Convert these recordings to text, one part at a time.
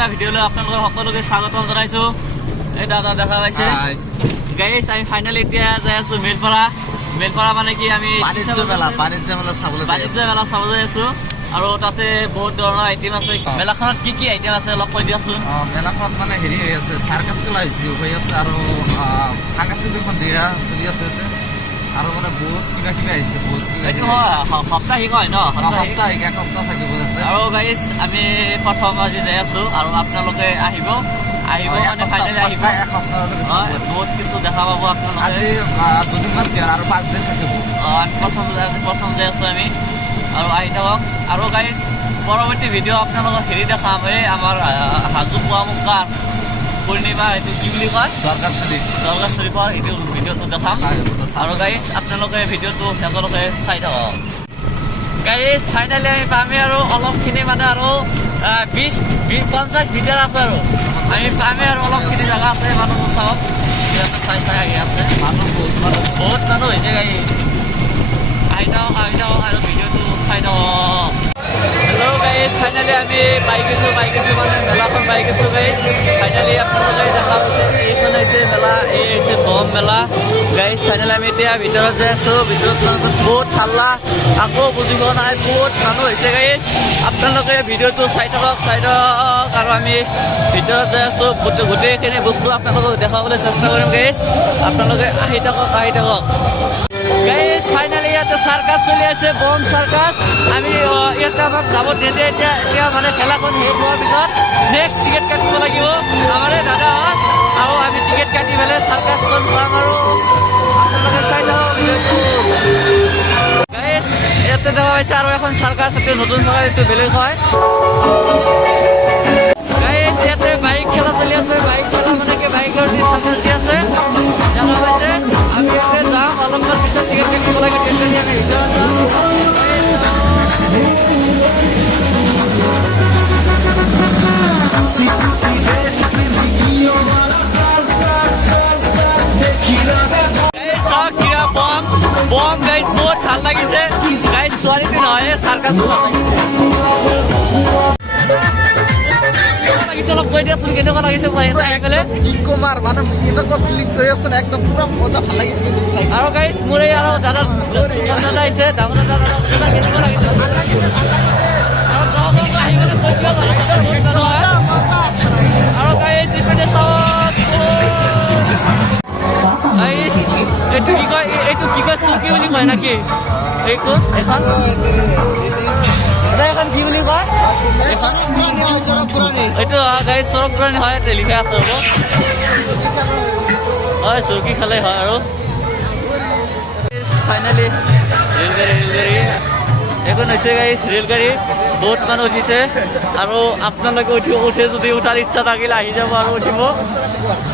এটা ভিডিঅ'লৈ আপোনালোকক সকলোকে স্বাগতম জনাইছোঁ। এই দাদা দেখা পাইছে গাইছ, আমি ফাইনেলি এতিয়া যাই আছোঁ মেলপাৰা মানে কি আমি বাণিজ্য মেলা চাবলৈ যাই আছোঁ। আৰু তাতে বহুত ধৰণৰ আইটেম আছে। মেলাখনত কি আইটেম আছে অলপ কৈ দিয়কচোন। মেলাখনত মানে হেৰি হৈ আছে, চাৰ্কাছ খেলা হৈ আছে আৰু সাংস্কৃতিক সন্ধিয়া চলি আছে আৰু মানে বহুত কিবা আহিছে। বহুত সাপ্তাহিক হয় ন? সাপ্তাহিক এক সপ্তাহ থাকিব। আৰু গাইছ আমি প্ৰথম আজি যাই আছোঁ আৰু আপোনালোকে আহিব মানে ফাইনেলি আহিব। বহুত কিছু দেখা পাব আপোনালোকে। আজি 2 দিনমান আৰু 5 দিন থাকিব। আমি প্ৰথম যাই আছোঁ আমি, আৰু আহি থাকক। আৰু গাইছ পৰৱৰ্তী ভিডিঅ' আপোনালোকক হেৰি দেখাম, এই আমাৰ হাজো পুৱামুকাৰ পূৰ্ণিমা, এইটো কি বুলি কয়, দৰগা শ্বৰীফৰ এইটো ভিডিঅ'টো দেখাম। আৰু গাইছ আপোনালোকে ভিডিঅ'টো শেষলৈকে চাই থাকক। গাইছ ফাইনেলি আমি পামেই আৰু অলপখিনি মানে আৰু 20-50 মিটাৰ আছে আৰু আমি পামেই আৰু অলপখিনি জেগা আছে। মানুহ চাওক চাই আহি আছে, বহুত মানুহ হৈছে। গাইছ আহি থাকক আৰু ভিডিঅ'টো চাই থাকক। হেল্ল' গাইছ, ফাইনেলি আমি পাই গৈছোঁ মানে মেলাখন পাই গৈছোঁ। গাইছ ফাইনেলি আপোনালোকে দেখা পাইছে, এইখন হৈছে মেলা, এই হৈছে বম মেলা। গাইছ ফাইনেলি আমি এতিয়া ভিতৰত যাই আছোঁ। ভিতৰত বহুত হাল্লা, আকৌ বুজিব নাই, বহুত মানুহ হৈছে। গাইছ আপোনালোকে ভিডিঅ'টো চাই থাকক আৰু আমি ভিতৰত যাই আছোঁ। গোটেইখিনি বস্তু আপোনালোকক দেখাবলৈ চেষ্টা কৰিম। গাইছ আপোনালোকে আহি থাকক। গাইছ ফাইনেলি ইয়াতে চাৰ্কাছ চলি আছে, বম চাৰ্কাছ। আমি ইয়াতে আমাক যাব নিদিয়ে এতিয়া মানে খেলাখন শেষ হোৱাৰ পিছত নেক্সট টিকেট কাটিব লাগিব আমাৰ দাদাহঁত, আৰু আমি টিকেট কাটি পেলাই চাৰ্কাছখন পাম। আৰু আপোনালোকে চাই থাকক ভিডিঅ'টো। গাইছ ইয়াতে দেখা পাইছে আৰু এখন চাৰ্কাছ, এইটো নতুন চাৰ্কাছ, এইটো বেলেগ হয়। গাইছ ইয়াতে বাইক খেলা চলি আছে, বাইক খেলা মানে কি বাইকৰ যি চাৰ্কাছ দি আছে দেখা পাইছে। আমি ইয়াতে যাম অলপমান পিছত, টিকেট কাটিব লাগে, টিকেট কাটি আমি ভিতৰত যাম। বম গাইছ বহুত ভাল লাগিছে। গাইছ ছোৱালীটো নহয়, চাৰ্কাছ লাগিছে। অলপ কৈ দিয়াচোন কেনেকুৱা লাগিছে কি কম আৰু মানে এনেকুৱা ফিলিংছ হৈ আছে, একদম পুৰা মজা, ভাল লাগিছে। আৰু গাইছ মোৰ এই আৰু দাদা আহিছে, ডাঙৰ দাদা কেনেকুৱা লাগিছে? আৰু গাইছ ইপিনে চাওক, এইটো কি কয় চুৰকি বুলি কয় নেকি? এইখন কি বুলি কয়? এইটো গাইছ চৰক পুৰাণী হয়, লিখা আছে। হ'ব হয়, চুৰকি খালে হয়। আৰু ফাইনেলি ৰেলগাড়ী এইখন হৈছে গাইছ ৰেলগাড়ী। বহুত মানুহ উঠিছে আৰু আপোনালোকে উঠে যদি উঠাৰ ইচ্ছা থাকিলে আহি যাব আৰু উঠিব।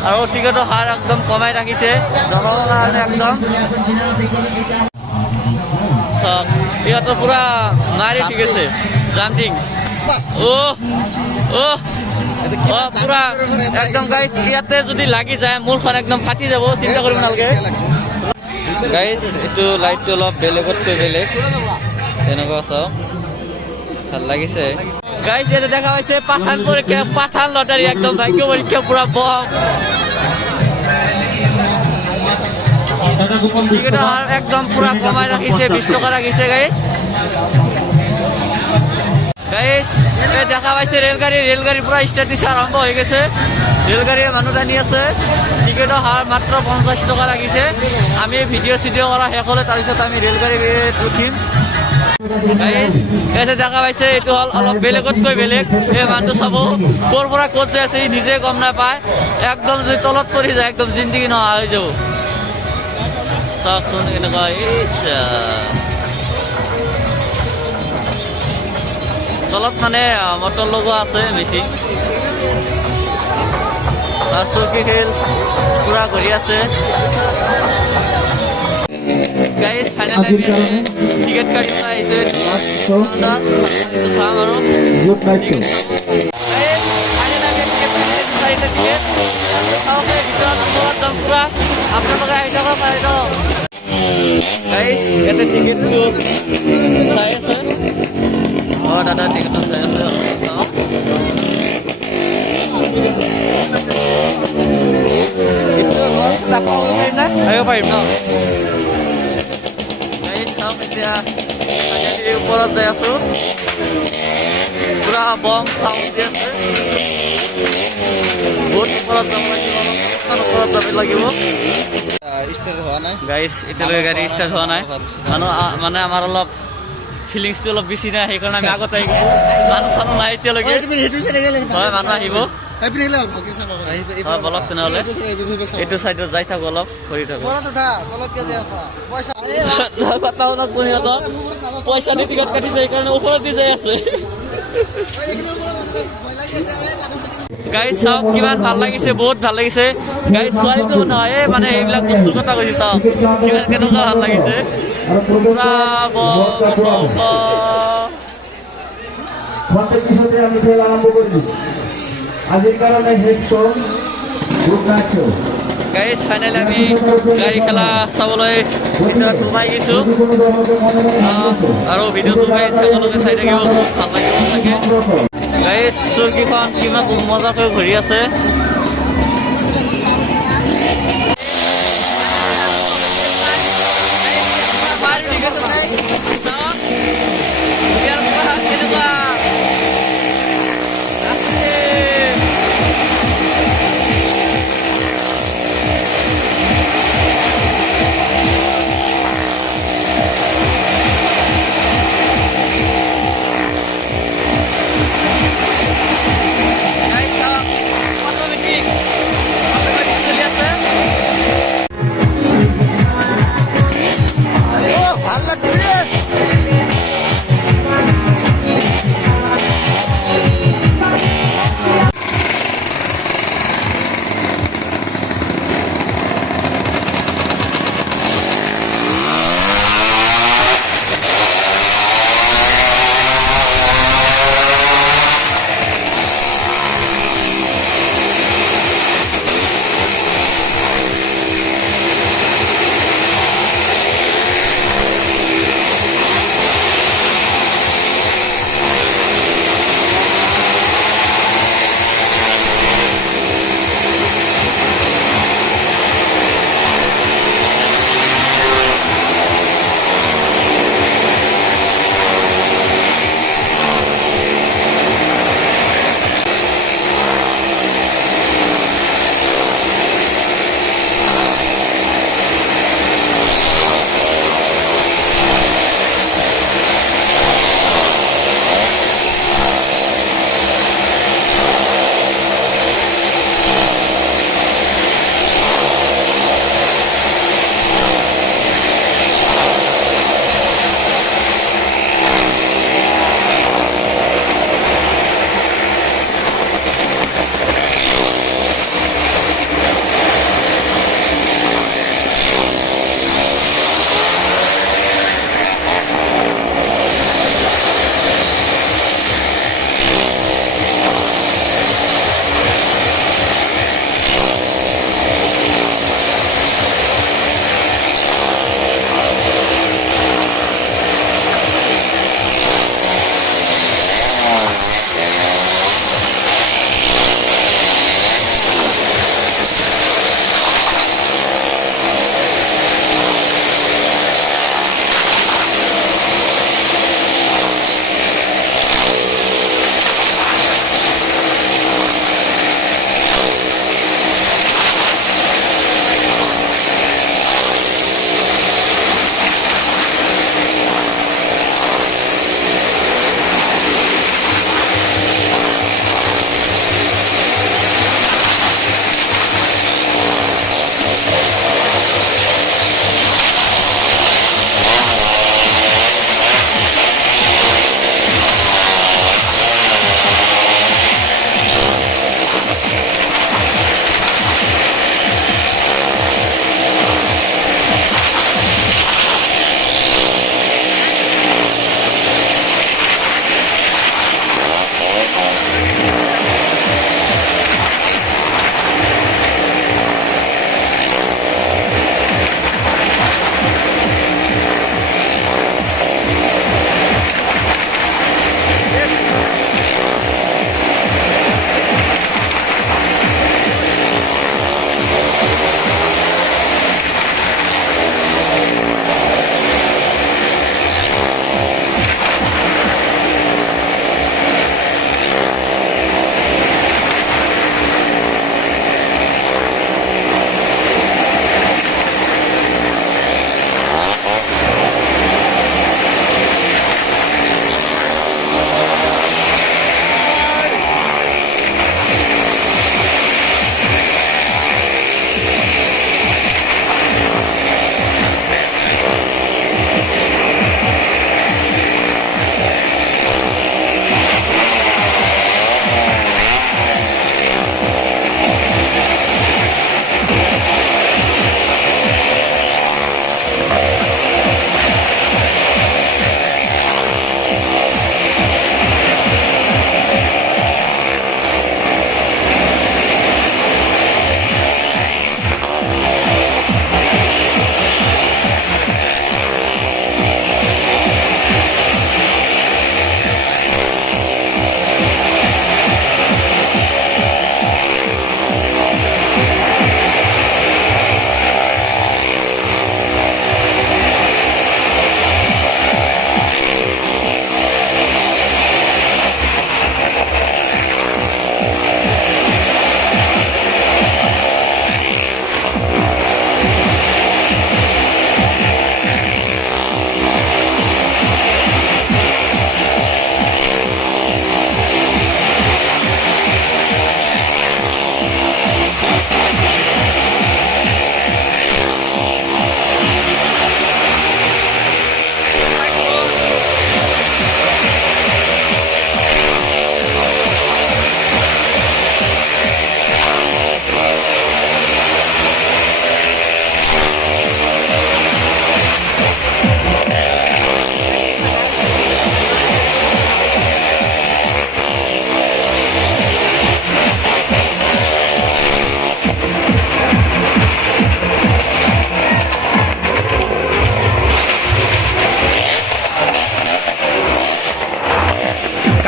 আৰু টিকেটৰ হাৰ একদম কমাই ৰাখিছে জনাবৰ কাৰণে একদম। সিহঁতৰ পুৰা মাৰি ঠিক আছে জাম্পিং। পুৰা একদম গাইছ ইয়াতে যদি লাগি যায় মূৰখন একদম ফাটি যাব, চিন্তা কৰিব নালাগে। গাইছ এইটো লাইটটো অলপ বেলেগতকৈ বেলেগ, তেনেকুৱা চাওক, ভাল লাগিছে। গাইছ ইয়াতে দেখা পাইছে পাঠান লটাৰী, একদম ভাগ্য পৰীক্ষা পুৰা বম। টিকেটৰ হাৰ একদম পুৰা কমাই ৰাখিছে, 20 টকা ৰাখিছে। গাইছ দেখা পাইছে ৰেলগাড়ী পুৰা ষ্টাৰ্ট দিছে, আৰম্ভ হৈ গৈছে। ৰেলগাড়ীয়ে মানুহ টানি আছে। টিকেটৰ হাৰ মাত্ৰ 50 টকা লাগিছে। আমি ভিডিঅ' কৰা শেষ হ'লে তাৰপিছত আমি ৰেলগাড়ীত উঠিম। গাইছ দেখা পাইছে এইটো হ'ল অলপ বেলেগতকৈ বেলেগ। এই মানুহটো চাব ক'ৰ পৰা ক'ত যাই আছে নিজে গম নাপায়, একদম যদি তলত পৰি যায় একদম জিন্দগী নোহোৱা হৈ যাব। চাওকচোন কেনেকুৱা, তলত মানে মটৰ লগোৱা আছে মেচিন। চৌকী খেল পুৰা ঘূৰি আছে। গাইছ ফাইনেলি টিকেট কাটি আহিছে, চাম আৰু পুৰা আপোনালোকে আহি থাকক। গাইছ ইয়াতে টিকেটটো চাই আছে। দাদা টিকেটটো চাই আছে। যাব পাৰিম না আহিব পাৰিম ন গাইজ চাওক এতিয়া ওপৰত যাই আছো পুৰা বম চাউণ্ড দি আছে বহুত ওপৰত যাব লাগিব অলপমান ওপৰত যাব লাগিব গাইজ এতিয়ালৈকে গাড়ী ষ্টাৰ্ট হোৱা নাই মানে আমাৰ অলপ ফিলিংছটো অলপ বেছি নাই সেইকাৰণে আমি আগত আহিব মানুহ চানুহ নাই এতিয়ালৈকে হয় মানুহ আহিব হয় বলক তেনেহ'লে এইটো চাইডত যাই থাকো অলপ ঘূৰি থাকো কথাও নাচো সিহঁতক পইচা দি টিকট কাটিছে সেইকাৰণে ওপৰত দি যাই আছে গাইজ চাওক কিমান ভাল লাগিছে বহুত ভাল লাগিছে গাইজ ছোৱালীটো নহয় মানে এইবিলাক বস্তুৰ কথা কৈছে চাওক কিমান কেনেকুৱা ভাল লাগিছে পুৰা আমি খেল আৰম্ভ কৰিলোঁ আজিৰ কাৰণে গাইজ ফাইনেলি আমি গাড়ী খেলা চাবলৈ ভিতৰত সোমাই গৈছোঁ আৰু ভিডিঅ'টো গাইজ একেলগে চাই থাকিব ভাল লাগিব চাগে গাইজ চুৰকিখন কিমান মজাকৈ ঘূৰি আছে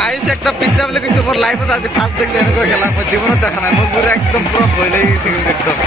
আহিছে একদম পিঠা বুলি কৈছে মোৰ লাইফত আজি ফাৰ্ষ্ট দেখিলো এনেকুৱা খেলা মই জীৱনত দেখা নাই মোৰ পুৰা একদম পুৰা ভয় লাগি গৈছে কিন্তু একদম